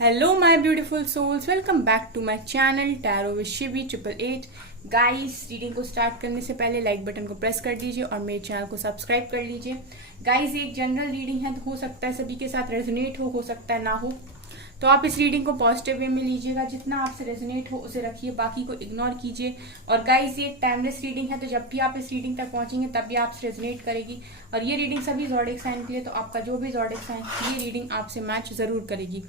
Hello my beautiful souls, welcome back to my channel tarot with Shivi 888। Guys, reading को start करने से पहले like button को press कर दीजिए और मेरे चैनल को सब्सक्राइब कर लीजिए। गाइस, एक जनरल रीडिंग है तो हो सकता है सभी के साथ रेजोनेट हो सकता है ना हो, तो आप इस रीडिंग को पॉजिटिव वे में लीजिएगा। जितना आपसे रेजोनेट हो उसे रखिए, बाकी को इग्नोर कीजिए। और गाइस, ये एक टाइमलेस रीडिंग है, तो जब भी आप इस रीडिंग तक पहुंचेंगे तब भी आपसे रेजोनेट करेगी। और ये रीडिंग सभी ज़ोडिएक साइन के लिए, तो आपका जो भी ज़ोडिएक साइन, ये रीडिंग आपसे मैच जरूर करेगी।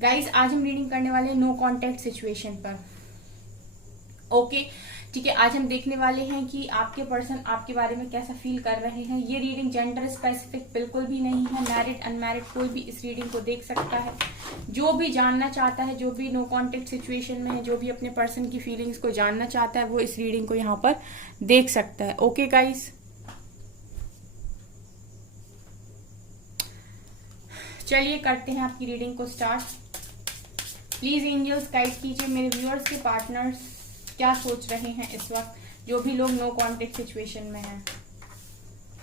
गाइस, आज हम रीडिंग करने वाले हैं नो कॉन्टेक्ट सिचुएशन पर। ओके, ठीक है। आज हम देखने वाले हैं कि आपके पर्सन आपके बारे में कैसा फील कर रहे हैं। ये रीडिंग जेंडर स्पेसिफिक बिल्कुल भी नहीं है। मैरिड अनमैरिड कोई भी इस रीडिंग को देख सकता है। जो भी जानना चाहता है, जो भी नो कॉन्टेक्ट सिचुएशन में है, जो भी अपने पर्सन की फीलिंग्स को जानना चाहता है, वो इस रीडिंग को यहाँ पर देख सकता है। ओके गाइस, चलिए करते हैं आपकी रीडिंग को स्टार्ट। प्लीज एंजल्स गाइड कीजिए मेरे व्यूअर्स के पार्टनर्स क्या सोच रहे हैं इस वक्त, जो भी लोग नो कॉन्टेक्ट सिचुएशन में हैं।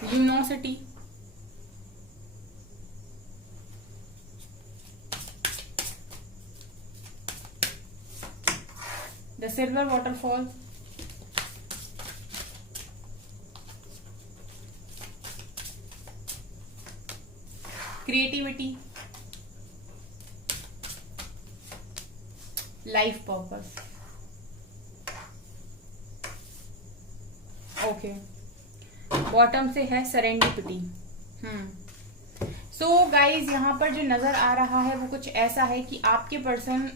University, the silver waterfall, creativity, life purpose. Okay, bottom से है सरेंडिपिटी। सो गाइज, यहाँ पर जो नजर आ रहा है वो कुछ ऐसा है कि आपके पर्सन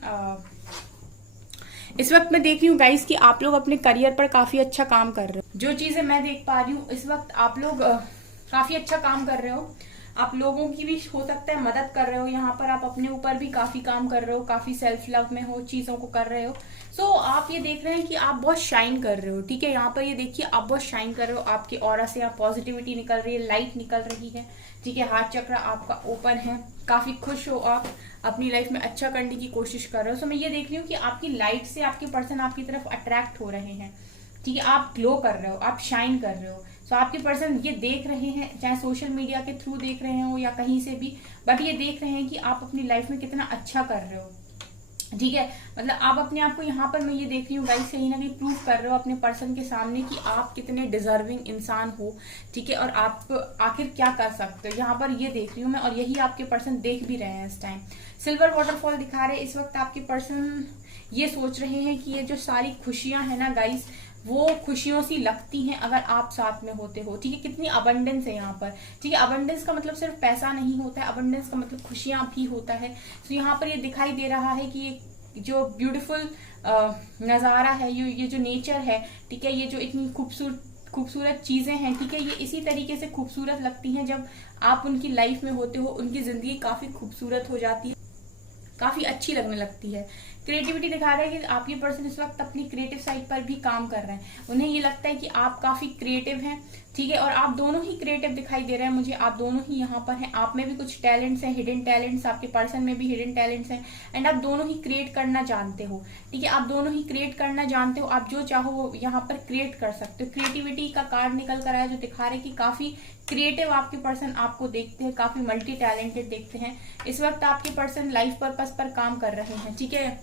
इस वक्त मैं देख रही हूँ गाइज कि आप लोग अपने करियर पर काफी अच्छा काम कर रहे हो। जो चीजें मैं देख पा रही हूँ इस वक्त, आप लोग काफी अच्छा काम कर रहे हो। आप लोगों की भी हो सकता है मदद कर रहे हो। यहाँ पर आप अपने ऊपर भी काफी काम कर रहे हो, काफी सेल्फ लव में हो, चीजों को कर रहे हो। सो आप ये देख रहे हैं कि आप बहुत शाइन कर रहे हो। ठीक है, यहाँ पर ये देखिए आप बहुत शाइन कर रहे हो। आपके ऑरा से यहाँ पॉजिटिविटी निकल रही है, लाइट निकल रही है। ठीक है, हार्ट चक्र आपका ओपन है, काफी खुश हो आप, अपनी लाइफ में अच्छा करने की कोशिश कर रहे हो। सो मैं ये देख रही हूँ कि आपकी लाइट से आपके पर्सन आपकी तरफ अट्रैक्ट हो रहे हैं। ठीक है, आप ग्लो कर रहे हो, आप शाइन कर रहे हो। सो आपके पर्सन ये देख रहे हैं, चाहे सोशल मीडिया के थ्रू देख रहे हो या कहीं से भी, बट ये देख रहे हैं कि आप अपनी लाइफ में कितना अच्छा कर रहे हो। ठीक है, मतलब आप अपने आप को यहाँ पर मैं ये देख रही हूँ गाइस, कहीं ना कहीं प्रूव कर रहे हो अपने पर्सन के सामने कि आप कितने डिजर्विंग इंसान हो। ठीक है, और आप आखिर क्या कर सकते हो, यहाँ पर ये देख रही हूँ मैं, और यही आपके पर्सन देख भी रहे हैं इस टाइम। सिल्वर वाटरफॉल दिखा रहे हैं। इस वक्त आपके पर्सन ये सोच रहे हैं कि ये जो सारी खुशियां है ना गाइस, वो खुशियों सी लगती हैं अगर आप साथ में होते हो। ठीक है, कितनी अबंडेंस है यहाँ पर। ठीक है, अबंडेंस का मतलब सिर्फ पैसा नहीं होता है, अबंडेंस का मतलब खुशियां भी होता है। तो यहाँ पर ये दिखाई दे रहा है कि ये जो ब्यूटीफुल नजारा है, ये जो नेचर है, ठीक है, ये जो इतनी खूबसूरत चीजें हैं, ठीक है, ये इसी तरीके से खूबसूरत लगती हैं जब आप उनकी लाइफ में होते हो। उनकी जिंदगी काफी खूबसूरत हो जाती है, काफी अच्छी लगने लगती है। क्रिएटिविटी दिखा रहा है कि आपके पर्सन इस वक्त अपनी क्रिएटिव साइड पर भी काम कर रहे हैं। उन्हें ये लगता है कि आप काफी क्रिएटिव हैं। ठीक है, और आप दोनों ही क्रिएटिव दिखाई दे रहे हैं मुझे, आप दोनों ही यहाँ पर हैं। आप में भी कुछ टैलेंट्स हैं, हिडन टैलेंट्स, आपके पर्सन में भी हिडन टैलेंट्स हैं, एंड आप दोनों ही क्रिएट करना जानते हो। ठीक है, आप दोनों ही क्रिएट करना जानते हो। आप जो चाहो वो यहाँ पर क्रिएट कर सकते हो। क्रिएटिविटी का कार्ड निकल कर आया जो दिखा रहे कि काफी क्रिएटिव आपके पर्सन आपको देखते हैं, काफी मल्टी टैलेंटेड देखते हैं। इस वक्त आपके पर्सन लाइफ पर्पस पर काम कर रहे हैं। ठीक है,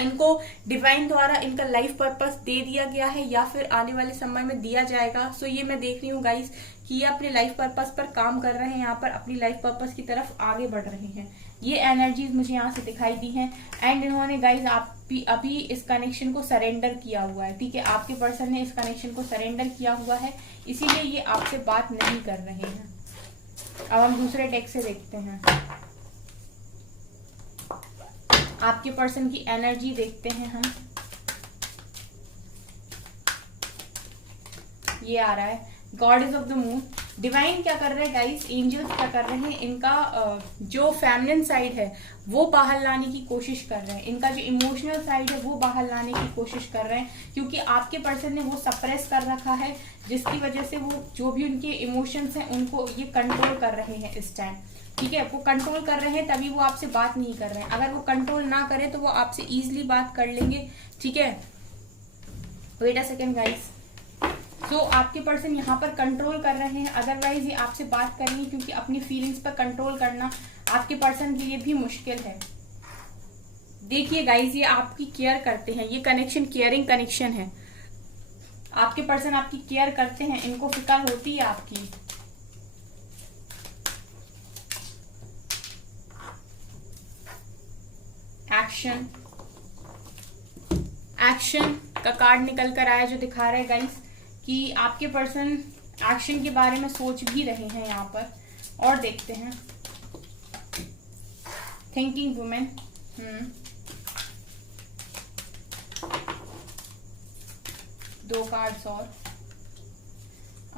इनको डिवाइन द्वारा इनका लाइफ पर्पस दे दिया गया है या फिर आने वाले समय में दिया जाएगा। सो ये मैं देख रही हूँ गाइस कि ये अपने लाइफ पर्पस पर काम कर रहे हैं, यहाँ पर अपनी लाइफ पर्पस की तरफ आगे बढ़ रहे हैं। ये एनर्जीज मुझे यहाँ से दिखाई दी हैं। एंड इन्होंने गाइस आप भी अभी इस कनेक्शन को सरेंडर किया हुआ है। ठीक है, आपके पर्सन ने इस कनेक्शन को सरेंडर किया हुआ है, इसीलिए ये आपसे बात नहीं कर रहे हैं। अब हम दूसरे डेक से देखते हैं, आपके पर्सन की एनर्जी देखते हैं हम। ये आ रहा है goddess of the moon. Divine क्या कर रहे हैं गाइस, एंजल्स क्या कर रहे हैं, इनका जो फेमिनिन साइड है वो बाहर लाने की कोशिश कर रहे हैं। इनका जो इमोशनल साइड है वो बाहर लाने की कोशिश कर रहे हैं, क्योंकि आपके पर्सन ने वो सप्रेस कर रखा है, जिसकी वजह से वो जो भी उनके इमोशंस हैं उनको ये कंट्रोल कर रहे हैं इस टाइम। ठीक है, वो कंट्रोल कर रहे हैं तभी वो आपसे बात नहीं कर रहे हैं। अगर वो कंट्रोल ना करे तो वो आपसे इजीली बात कर लेंगे। ठीक है, वेट अ सेकेंड गाइस। सो आपके पर्सन यहाँ पर कंट्रोल कर रहे हैं, अदरवाइज ये आपसे बात करेंगे, क्योंकि अपनी फीलिंग्स पर कंट्रोल करना आपके पर्सन के लिए भी मुश्किल है। देखिए गाइज, ये आपकी केयर करते हैं, ये कनेक्शन केयरिंग कनेक्शन है। आपके पर्सन आपकी केयर करते हैं, इनको फिक्र होती है आपकी। एक्शन, एक्शन का कार्ड निकल कर आया जो दिखा रहा है गाइस कि आपके पर्सन एक्शन के बारे में सोच भी रहे हैं यहाँ पर। और देखते हैं थिंकिंग वुमेन। दो कार्ड्स और,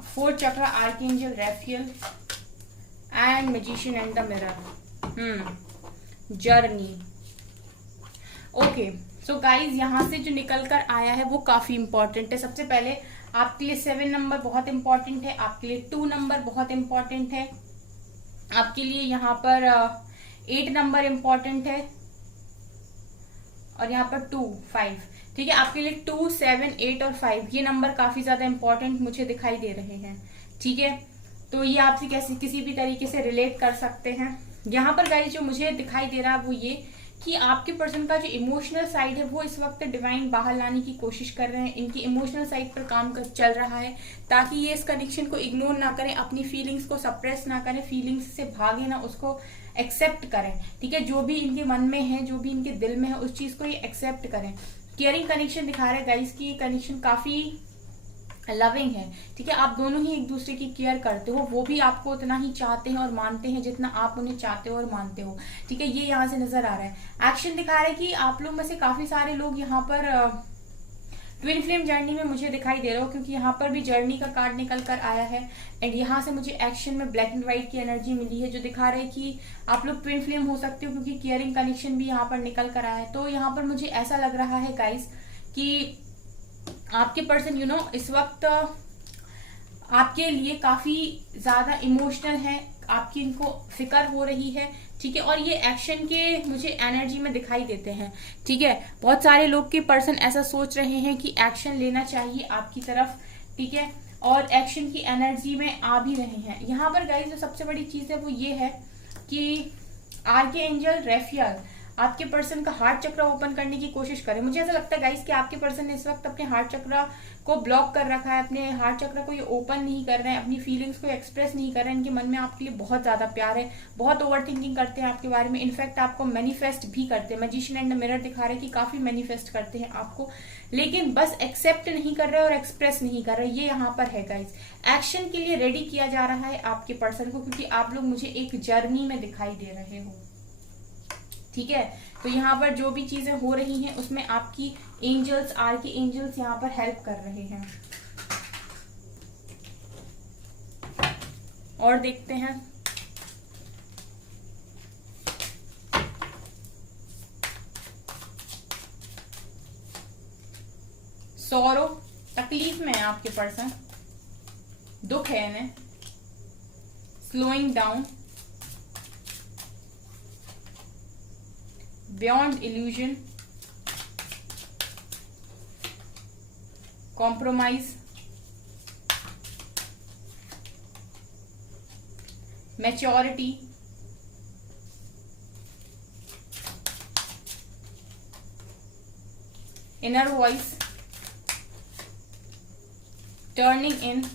4 chakra, archangel Raphael and magician and the mirror, journey. Okay, so guys यहाँ से जो निकल कर आया है वो काफी इंपॉर्टेंट है। सबसे पहले आपके लिए 7 नंबर बहुत इंपॉर्टेंट है, आपके लिए 2 नंबर बहुत इंपॉर्टेंट है, आपके लिए यहाँ पर 8 नंबर इंपॉर्टेंट है, और यहाँ पर 2, 5, ठीक है। आपके लिए 2, 7, 8 और 5 ये नंबर काफी ज्यादा इंपॉर्टेंट मुझे दिखाई दे रहे हैं, ठीक है। तो ये आपसे कैसे किसी भी तरीके से रिलेट कर सकते हैं। यहाँ पर गाइस जो मुझे दिखाई दे रहा है वो ये कि आपके पर्सन का जो इमोशनल साइड है वो इस वक्त डिवाइन बाहर लाने की कोशिश कर रहे हैं। इनकी इमोशनल साइड पर काम चल रहा है ताकि ये इस कनेक्शन को इग्नोर ना करें, अपनी फीलिंग्स को सप्रेस ना करें, फीलिंग्स से भागे ना, उसको एक्सेप्ट करें, ठीक है। जो भी इनके मन में है, जो भी इनके दिल में है, उस चीज को ये एक्सेप्ट करें। केयरिंग कनेक्शन दिखा रहे हैं गाइस की, कनेक्शन काफी लविंग है, ठीक है। आप दोनों ही एक दूसरे की केयर करते हो, वो भी आपको उतना ही चाहते हैं और मानते हैं जितना आप उन्हें चाहते हो और मानते हो, ठीक है। ये यहाँ से नजर आ रहा है। एक्शन दिखा रहा है कि आप लोग में से काफी सारे लोग यहाँ पर ट्विन फ्लेम जर्नी में मुझे दिखाई दे रहा हो, क्योंकि यहाँ पर भी जर्नी का कार्ड निकल कर आया है। एंड यहाँ से मुझे एक्शन में ब्लैक एंड व्हाइट की एनर्जी मिली है जो दिखा रहे हैं कि आप लोग ट्विन फ्लेम हो सकते हो, क्योंकि केयरिंग कनेक्शन भी यहाँ पर निकल कर आया है। तो यहाँ पर मुझे ऐसा लग रहा है गाइस कि आपके पर्सन इस वक्त आपके लिए काफी ज्यादा इमोशनल है, आपकी इनको फिक्र हो रही है, ठीक है। और ये एक्शन के मुझे एनर्जी में दिखाई देते हैं, ठीक है। बहुत सारे लोग के पर्सन ऐसा सोच रहे हैं कि एक्शन लेना चाहिए आपकी तरफ, ठीक है, और एक्शन की एनर्जी में आ भी रहे हैं। यहाँ पर गाइस जो सबसे बड़ी चीज है वो ये है कि आर्कएंजल रेफियल आपके पर्सन का हार्ट चक्र ओपन करने की कोशिश करें। मुझे ऐसा लगता है गाइस कि आपके पर्सन ने इस वक्त अपने हार्ट चक्र को ब्लॉक कर रखा है, अपने हार्ट चक्र को ये ओपन नहीं कर रहे हैं, अपनी फीलिंग्स को एक्सप्रेस नहीं कर रहे हैं। इनके मन में आपके लिए बहुत ज्यादा प्यार है, बहुत ओवर थिंकिंग करते हैं आपके बारे में, इनफैक्ट आपको मैनिफेस्ट भी करते हैं। मैजिशियन एंड द मिरर दिखा रहे हैं कि काफी मैनिफेस्ट करते हैं आपको, लेकिन बस एक्सेप्ट नहीं कर रहे और एक्सप्रेस नहीं कर रहे। ये यहाँ पर है गाइस। एक्शन के लिए रेडी किया जा रहा है आपके पर्सन को, क्योंकि आप लोग मुझे एक जर्नी में दिखाई दे रहे हो, ठीक है। तो यहाँ पर जो भी चीजें हो रही हैं उसमें आपकी एंजल्स, आर्की एंजल्स यहाँ पर हेल्प कर रहे हैं। और देखते हैं सौरो, तकलीफ में है आपके पर्सन, दुख है इन्हें, slowing down, beyond illusion, compromise, maturity, inner voice, turning in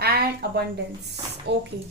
and abundance. Okay,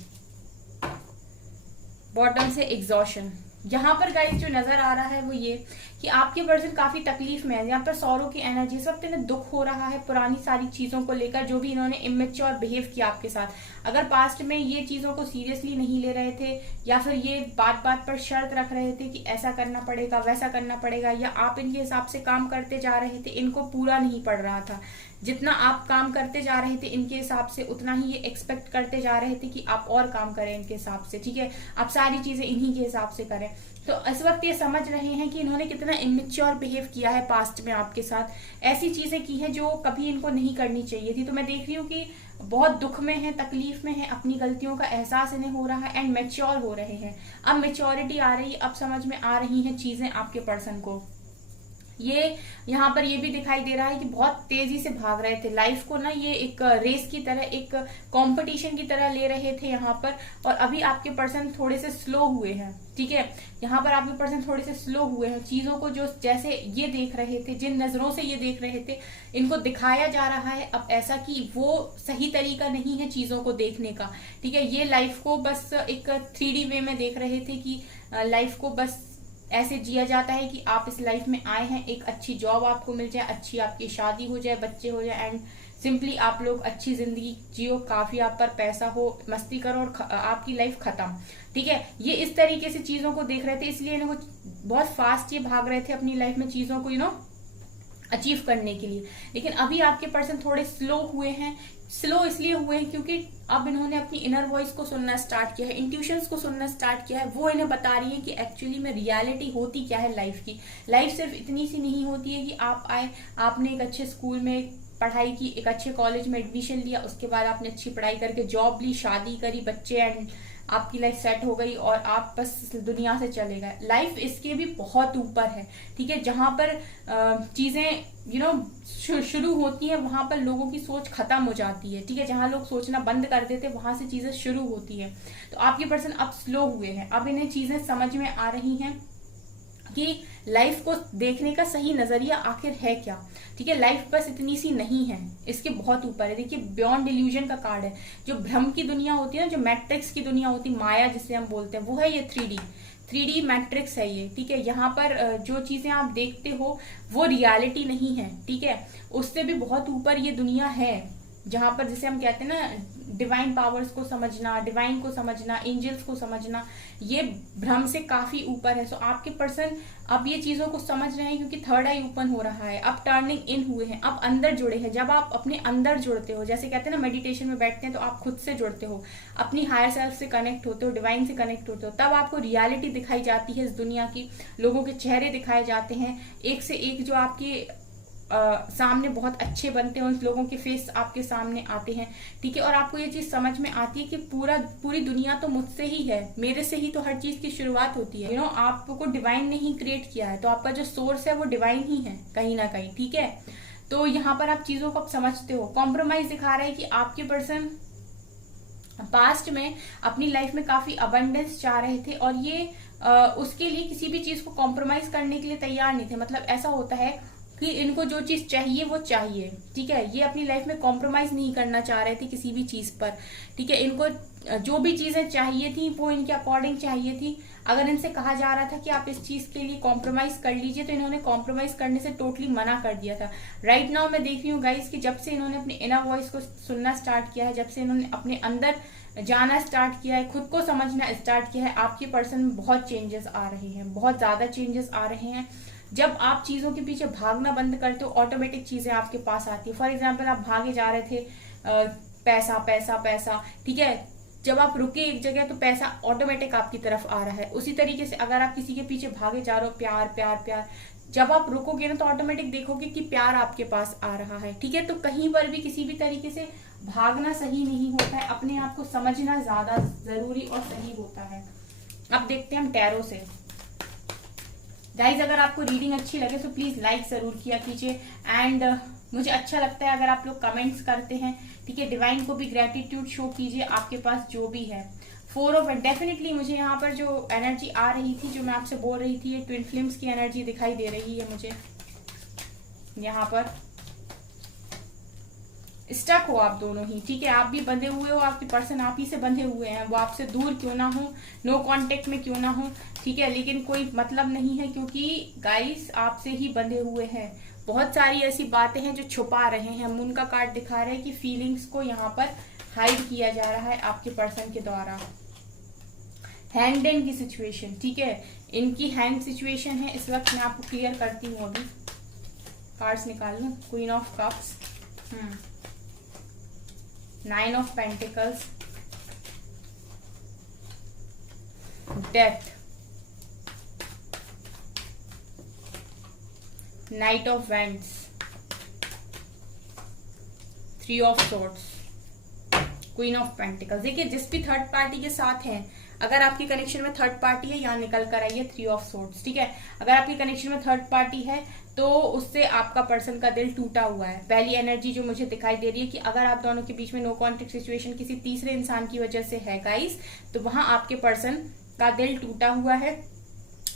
bottom से एग्जॉशन। यहाँ पर गाइस जो नजर आ रहा है वो ये कि आपके पर्सन काफी तकलीफ में है। यहाँ पर सौरों की एनर्जी, इस वक्त इन्हें दुख हो रहा है पुरानी सारी चीजों को लेकर, जो भी इन्होंने इमेच्योर बिहेव किया आपके साथ। अगर पास्ट में ये चीजों को सीरियसली नहीं ले रहे थे, या फिर ये बात बात पर शर्त रख रहे थे कि ऐसा करना पड़ेगा, वैसा करना पड़ेगा, या आप इनके हिसाब से काम करते जा रहे थे, इनको पूरा नहीं पड़ रहा था। जितना आप काम करते जा रहे थे इनके हिसाब से, उतना ही ये एक्सपेक्ट करते जा रहे थे कि आप और काम करें इनके हिसाब से, ठीक है। आप सारी चीजें इन्हीं के हिसाब से करें। तो इस वक्त ये समझ रहे हैं कि इन्होंने कितना इमेच्योर बिहेव किया है पास्ट में आपके साथ, ऐसी चीजें की हैं जो कभी इनको नहीं करनी चाहिए थी। तो मैं देख रही हूँ कि बहुत दुख में है, तकलीफ में है, अपनी गलतियों का एहसास इन्हें हो रहा है एंड मैच्योर हो रहे हैं। अब मैच्योरिटी आ रही है, अब समझ में आ रही हैं चीजें आपके पर्सन को, ये यहाँ पर ये भी दिखाई दे रहा है कि बहुत तेजी से भाग रहे थे लाइफ को ना, ये एक रेस की तरह, एक कंपटीशन की तरह ले रहे थे यहाँ पर। और अभी आपके पर्सन थोड़े से स्लो हुए हैं, ठीक है। यहाँ पर आपके पर्सन थोड़े से स्लो हुए हैं, चीजों को जो जैसे ये देख रहे थे, जिन नजरों से ये देख रहे थे, इनको दिखाया जा रहा है अब ऐसा कि वो सही तरीका नहीं है चीजों को देखने का, ठीक है। ये लाइफ को बस एक 3D वे में देख रहे थे कि लाइफ को बस ऐसे जिया जाता है कि आप इस लाइफ में आए हैं, एक अच्छी जॉब आपको मिल जाए, अच्छी आपकी शादी हो जाए, बच्चे हो जाए, एंड सिंपली आप लोग अच्छी जिंदगी जियो, काफी आप पर पैसा हो, मस्ती करो और आपकी लाइफ खत्म, ठीक है। ये इस तरीके से चीजों को देख रहे थे, इसलिए इनको बहुत फास्ट ये भाग रहे थे अपनी लाइफ में चीजों को अचीव करने के लिए। लेकिन अभी आपके पर्सन थोड़े स्लो हुए हैं। स्लो इसलिए हुए हैं क्योंकि अब इन्होंने अपनी इनर वॉइस को सुनना स्टार्ट किया है, इंट्यूशंस को सुनना स्टार्ट किया है। वो इन्हें बता रही है कि एक्चुअली में रियलिटी होती क्या है लाइफ की। लाइफ सिर्फ इतनी सी नहीं होती है कि आप आए, आपने एक अच्छे स्कूल में पढ़ाई की, एक अच्छे कॉलेज में एडमिशन लिया, उसके बाद आपने अच्छी पढ़ाई करके जॉब ली, शादी करी, बच्चे, एंड आपकी लाइफ सेट हो गई और आप बस दुनिया से चले गए। लाइफ इसके भी बहुत ऊपर है, ठीक है। जहां पर चीजें शुरू होती हैं, वहां पर लोगों की सोच खत्म हो जाती है, ठीक है। जहां लोग सोचना बंद कर देते, वहां से चीजें शुरू होती है। तो आपके पर्सन अब स्लो हुए हैं, अब इन्हें चीजें समझ में आ रही हैं कि लाइफ को देखने का सही नजरिया आखिर है क्या, ठीक है। लाइफ बस इतनी सी नहीं है, इसके बहुत ऊपर है। देखिए, बियॉन्ड इल्यूजन का कार्ड है। जो भ्रम की दुनिया होती है ना, जो मैट्रिक्स की दुनिया होती है, माया जिसे हम बोलते हैं, वो है ये 3D मैट्रिक्स है ये, ठीक है। यहाँ पर जो चीजें आप देखते हो वो रियलिटी नहीं है, ठीक है। उससे भी बहुत ऊपर ये दुनिया है, जहां पर जिसे हम कहते हैं ना डिवाइन पावर्स को समझना, डिवाइन को समझना, एंजल्स को समझना, ये भ्रम से काफी ऊपर है। सो आपके पर्सन अब ये चीजों को समझ रहे हैं क्योंकि थर्ड आई ओपन हो रहा है, अब टर्निंग इन हुए हैं, अब अंदर जुड़े हैं। जब आप अपने अंदर जुड़ते हो, जैसे कहते हैं ना मेडिटेशन में बैठते हैं तो आप खुद से जुड़ते हो, अपनी हायर सेल्फ से कनेक्ट होते हो, डिवाइन से कनेक्ट होते हो, तब आपको रियलिटी दिखाई जाती है इस दुनिया की। लोगों के चेहरे दिखाए जाते हैं, एक से एक जो आपके सामने बहुत अच्छे बनते हैं, उन लोगों के फेस आपके सामने आते हैं, ठीक है। और आपको ये चीज समझ में आती है कि पूरी दुनिया तो मुझसे ही है, मेरे से ही तो हर चीज की शुरुआत होती है। आपको डिवाइन ने ही क्रिएट किया है, तो आपका जो सोर्स है वो डिवाइन ही है कहीं ना कहीं, ठीक है। तो यहाँ पर आप चीजों को समझते हो। कॉम्प्रोमाइज दिखा रहा है कि आपके पर्सन पास्ट में अपनी लाइफ में काफी अबंडेंस चाह रहे थे और ये उसके लिए किसी भी चीज को कॉम्प्रोमाइज करने के लिए तैयार नहीं थे। मतलब ऐसा होता है कि इनको जो चीज चाहिए वो चाहिए, ठीक है। ये अपनी लाइफ में कॉम्प्रोमाइज नहीं करना चाह रहे थे किसी भी चीज पर, ठीक है। इनको जो भी चीजें चाहिए थी वो इनके अकॉर्डिंग चाहिए थी। अगर इनसे कहा जा रहा था कि आप इस चीज के लिए कॉम्प्रोमाइज कर लीजिए, तो इन्होंने कॉम्प्रोमाइज करने से टोटली मना कर दिया था। राइट नाउ मैं देख रही हूँ गाइस कि जब से इन्होंने अपने इनर वॉइस को सुनना स्टार्ट किया है, जब से इन्होंने अपने अंदर जाना स्टार्ट किया है, खुद को समझना स्टार्ट किया है, आपके पर्सन में बहुत चेंजेस आ रहे हैं, बहुत ज्यादा चेंजेस आ रहे हैं। जब आप चीजों के पीछे भागना बंद करते हो, ऑटोमेटिक चीजें आपके पास आती है। फॉर एग्जाम्पल, आप भागे जा रहे थे पैसा पैसा पैसा, ठीक है। जब आप रुके एक जगह तो पैसा ऑटोमेटिक आपकी तरफ आ रहा है। उसी तरीके से अगर आप किसी के पीछे भागे जा रहे हो, प्यार प्यार प्यार, जब आप रुकोगे ना तो ऑटोमेटिक देखोगे कि प्यार आपके पास आ रहा है, ठीक है। तो कहीं पर भी किसी भी तरीके से भागना सही नहीं होता है, अपने आप को समझना ज्यादा जरूरी और सही होता है। अब देखते हैं हम टैरो से। गाइज, अगर आपको रीडिंग अच्छी लगे तो प्लीज लाइक जरूर किया कीजिए, एंड मुझे अच्छा लगता है अगर आप लोग कमेंट्स करते हैं, ठीक है। डिवाइन को भी ग्रेटिट्यूड शो कीजिए आपके पास जो भी है। 4 ऑफ डेफिनेटली मुझे यहाँ पर जो एनर्जी आ रही थी, जो मैं आपसे बोल रही थी, ये ट्विन फ्लेम्स की एनर्जी दिखाई दे रही है मुझे यहाँ पर। स्टक हो आप दोनों ही, ठीक है। आप भी बंधे हुए हो, आपके पर्सन आप ही से बंधे हुए हैं, वो आपसे दूर क्यों ना हो, नो कांटेक्ट में क्यों ना हो, ठीक है। लेकिन कोई मतलब नहीं है क्योंकि गाइस आपसे ही बंधे हुए हैं। बहुत सारी ऐसी बातें हैं जो छुपा रहे हैं। मून का कार्ड दिखा रहे हैं कि फीलिंग्स को यहाँ पर हाइड किया जा रहा है आपके पर्सन के द्वारा। हैंड इन की सिचुएशन, ठीक है, इनकी हैंड सिचुएशन है इस वक्त। मैं आपको क्लियर करती हूँ, अभी कार्ड्स निकाल लूं। Queen of cups, 9 of pentacles, death, night of vents, 3 of swords, queen of pentacles. देखिए, जिस भी थर्ड पार्टी के साथ हैं, अगर आपकी कनेक्शन में थर्ड पार्टी है, यहाँ निकल कर आई है 3 ऑफ सोर्ड्स, ठीक है। अगर आपकी कनेक्शन में थर्ड पार्टी है तो उससे आपका पर्सन का दिल टूटा हुआ है। पहली एनर्जी जो मुझे दिखाई दे रही है कि अगर आप दोनों के बीच में नो कॉन्टेक्ट सिचुएशन किसी तीसरे इंसान की वजह से है गाइस, तो वहां आपके पर्सन का दिल टूटा हुआ है,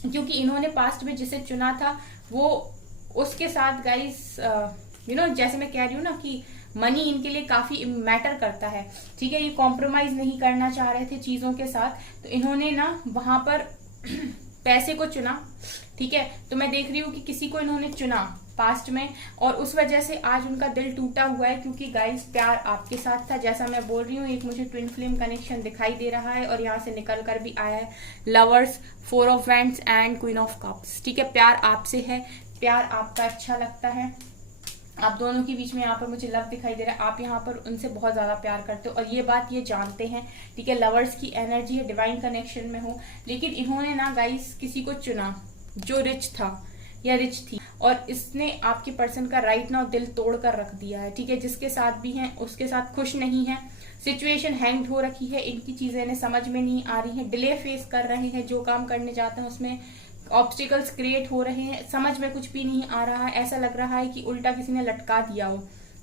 क्योंकि इन्होंने पास्ट में जिसे चुना था वो उसके साथ गाइस जैसे मैं कह रही हूँ ना कि मनी इनके लिए काफी मैटर करता है। ठीक है, ये कॉम्प्रोमाइज नहीं करना चाह रहे थे चीजों के साथ, तो इन्होंने ना वहां पर पैसे को चुना। ठीक है, तो मैं देख रही हूँ कि किसी को इन्होंने चुना पास्ट में और उस वजह से आज उनका दिल टूटा हुआ है, क्योंकि गाइस प्यार आपके साथ था। जैसा मैं बोल रही हूँ, एक मुझे ट्विन फ्लेम कनेक्शन दिखाई दे रहा है और यहाँ से निकल कर भी आया है lovers, 4 of wands and queen of cups. ठीक है, प्यार आपसे है, प्यार आपका अच्छा लगता है। आप दोनों के बीच में यहाँ पर मुझे लव दिखाई दे रहा है, आप यहाँ पर उनसे बहुत ज्यादा प्यार करते हो और ये बात ये जानते हैं। ठीक है, लवर्स की एनर्जी है, डिवाइन कनेक्शन में हो, लेकिन इन्होंने ना गाइस किसी को चुना जो रिच था या रिच थी और इसने आपके पर्सन का राइट नाउ दिल तोड़ कर रख दिया है। ठीक है, जिसके साथ भी हैं उसके साथ खुश नहीं है, सिचुएशन हैंग हो रखी है, इनकी चीजें इन्हें समझ में नहीं आ रही है, डिले फेस कर रहे हैं, जो काम करने जाते हैं उसमें ऑब्स्टिकल्स क्रिएट हो रहे हैं, समझ में कुछ भी नहीं आ रहा है, ऐसा लग रहा है कि उल्टा किसी ने लटका दिया हो।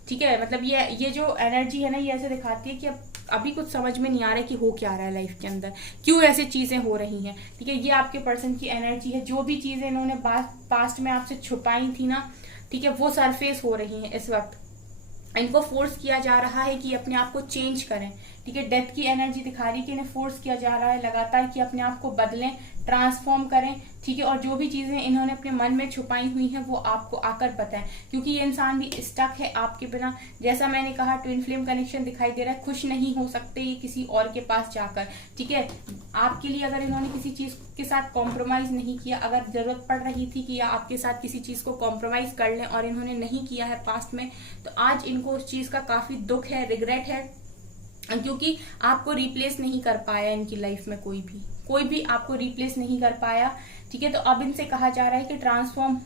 ठीक है, मतलब ये जो एनर्जी है ना, ये ऐसे दिखाती है कि अभी कुछ समझ में नहीं आ रहा है कि हो क्या रहा है लाइफ के अंदर, क्यों ऐसे चीजें हो रही हैं। ठीक है, ये आपके पर्सन की एनर्जी है, जो भी चीजें इन्होंने पास्ट में आपसे छुपाई थी ना, ठीक है, वो सरफेस हो रही है इस वक्त। इनको फोर्स किया जा रहा है कि अपने आप को चेंज करें। ठीक है, डेथ की एनर्जी दिखा रही है कि इन्हें फोर्स किया जा रहा है लगातार कि अपने आप को बदलें, ट्रांसफॉर्म करें। ठीक है, और जो भी चीजें इन्होंने अपने मन में छुपाई हुई हैं वो आपको आकर बताएं, क्योंकि ये इंसान भी स्टक है आपके बिना। जैसा मैंने कहा, ट्विन फ्लेम कनेक्शन दिखाई दे रहा है, खुश नहीं हो सकते ये किसी और के पास जाकर। ठीक है, आपके लिए अगर इन्होंने किसी चीज के साथ कॉम्प्रोमाइज नहीं किया, अगर जरूरत पड़ रही थी कि आपके साथ किसी चीज को कॉम्प्रोमाइज कर लें और इन्होंने नहीं किया है पास्ट में, तो आज इनको उस चीज का काफी दुख है, रिग्रेट है, क्योंकि आपको रिप्लेस नहीं कर पाया इनकी लाइफ में कोई भी आपको रिप्लेस नहीं कर पाया। ठीक है, तो अब इनसे कहा जा रहा है कि ट्रांसफॉर्म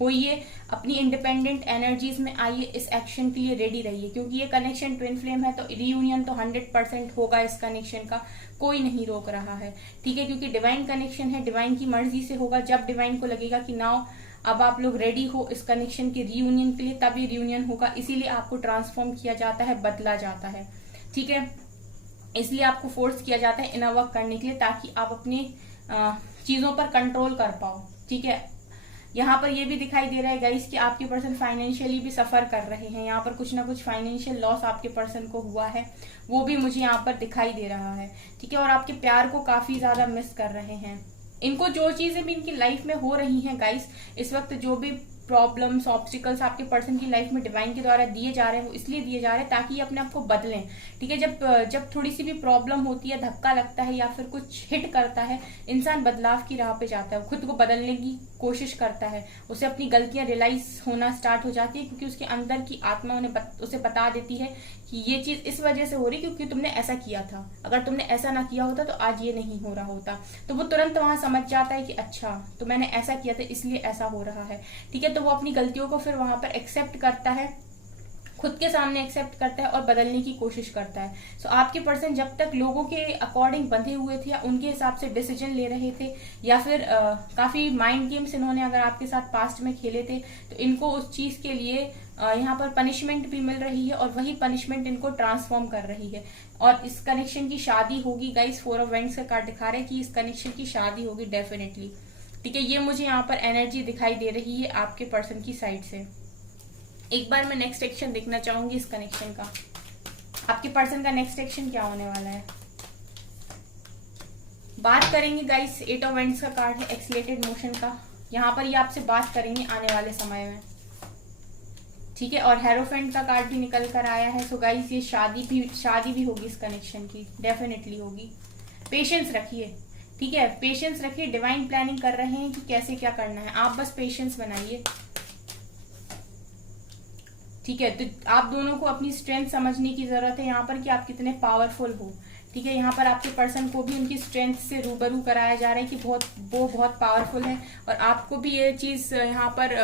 होइए, अपनी इंडिपेंडेंट एनर्जीज में आइए, इस एक्शन के लिए रेडी रहिए, क्योंकि ये कनेक्शन ट्विन फ्लेम है तो रियूनियन तो 100% होगा इस कनेक्शन का, कोई नहीं रोक रहा है। ठीक है, क्योंकि डिवाइन कनेक्शन है, डिवाइन की मर्जी से होगा। जब डिवाइन को लगेगा कि नाउ अब आप लोग रेडी हो इस कनेक्शन के रियूनियन के लिए, तब ये रियूनियन होगा। इसीलिए आपको ट्रांसफॉर्म किया जाता है, बदला जाता है। ठीक है, इसलिए आपको फोर्स किया जाता है इनर वर्क करने के लिए, ताकि आप अपनी चीजों पर कंट्रोल कर पाओ। ठीक है, यहाँ पर ये भी दिखाई दे रहा है गाइस कि आपके पर्सन फाइनेंशियली भी सफर कर रहे हैं, यहाँ पर कुछ ना कुछ फाइनेंशियल लॉस आपके पर्सन को हुआ है, वो भी मुझे यहाँ पर दिखाई दे रहा है। ठीक है, और आपके प्यार को काफी ज्यादा मिस कर रहे हैं। इनको जो चीजें भी इनकी लाइफ में हो रही हैं गाइस इस वक्त, जो भी प्रॉब्लम्स, ऑब्स्टिकल्स आपके पर्सन की लाइफ में डिवाइन के द्वारा दिए जा रहे हैं, वो इसलिए दिए जा रहे हैं ताकि ये अपने आप को बदलें। ठीक है, जब थोड़ी सी भी प्रॉब्लम होती है, धक्का लगता है या फिर कुछ हिट करता है, इंसान बदलाव की राह पे जाता है, खुद को बदलने की कोशिश करता है, उसे अपनी गलतियां रियलाइज होना स्टार्ट हो जाती है, क्योंकि उसके अंदर की आत्मा उसे बता देती है कि ये चीज इस वजह से हो रही क्योंकि तुमने ऐसा किया था, अगर तुमने ऐसा ना किया होता तो आज ये नहीं हो रहा होता। तो वो तुरंत वहां समझ जाता है कि अच्छा, तो मैंने ऐसा किया था इसलिए ऐसा हो रहा है। ठीक है, तो वो अपनी गलतियों को फिर वहां पर एक्सेप्ट करता है, खुद के सामने एक्सेप्ट करता है और बदलने की कोशिश करता है। सो आपके पर्सन जब तक लोगों के अकॉर्डिंग बंधे हुए थे या उनके हिसाब से डिसीजन ले रहे थे, या फिर काफी माइंड गेम्स इन्होंने अगर आपके साथ पास्ट में खेले थे, तो इनको उस चीज के लिए यहाँ पर पनिशमेंट भी मिल रही है और वही पनिशमेंट इनको ट्रांसफॉर्म कर रही है। और इस कनेक्शन की शादी होगी गाइस, 4 ऑफ वैंड्स का कार्ड दिखा रहे हैं कि इस कनेक्शन की शादी होगी डेफिनेटली। ठीक है, ये मुझे यहाँ पर एनर्जी दिखाई दे रही है आपके पर्सन की साइड से। एक बार मैं नेक्स्ट एक्शन देखना चाहूंगी इस कनेक्शन का, आपके पर्सन का नेक्स्ट एक्शन क्या होने वाला है। बात करेंगे गाइस, 8 ऑफ वैंड्स का कार्ड है, एक्सीलरेटेड मोशन का। यहाँ पर ये आपसे बात करेंगे आने वाले समय में। ठीक है, और हेरोफेंट का कार्ड भी निकल कर आया है। सो गाइस, ये शादी भी होगी इस कनेक्शन की, डेफिनेटली होगी। पेशेंस रखिए, ठीक है, पेशेंस रखिए। डिवाइन प्लानिंग कर रहे हैं कि कैसे क्या करना है, आप बस पेशेंस बनाइए। ठीक है, तो आप दोनों को अपनी स्ट्रेंथ समझने की जरूरत है यहाँ पर कि आप कितने पावरफुल हो। ठीक है, यहाँ पर आपके पर्सन को भी उनकी स्ट्रेंथ से रूबरू कराया जा रहा है कि वो बहुत पावरफुल है, और आपको भी ये चीज यहाँ पर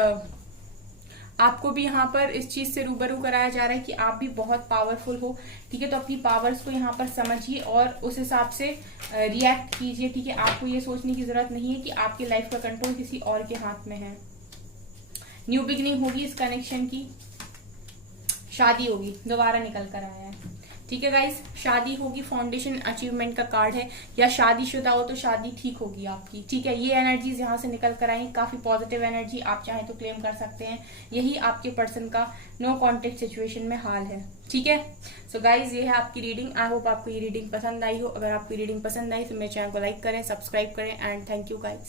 आपको भी यहाँ पर इस चीज से रूबरू कराया जा रहा है कि आप भी बहुत पावरफुल हो। ठीक है, तो अपनी पावर्स को यहाँ पर समझिए और उस हिसाब से रिएक्ट कीजिए। ठीक है, आपको ये सोचने की जरूरत नहीं है कि आपकी लाइफ का कंट्रोल किसी और के हाथ में है। न्यू बिगिनिंग होगी इस कनेक्शन की, शादी होगी, दोबारा निकल कर आया है। ठीक है गाइस, शादी होगी, फाउंडेशन अचीवमेंट का कार्ड है, या शादीशुदा हो तो शादी ठीक होगी आपकी। ठीक है, ये एनर्जीज यहाँ से निकल कर आई, काफी पॉजिटिव एनर्जी, आप चाहें तो क्लेम कर सकते हैं। यही आपके पर्सन का नो कॉन्टेक्ट सिचुएशन में हाल है। ठीक है, सो गाइज ये है आपकी रीडिंग। आई होप आपको ये रीडिंग पसंद आई हो। अगर आपको रीडिंग पसंद आई तो मेरे चैनल को लाइक करें, सब्सक्राइब करें, एंड थैंक यू गाइज।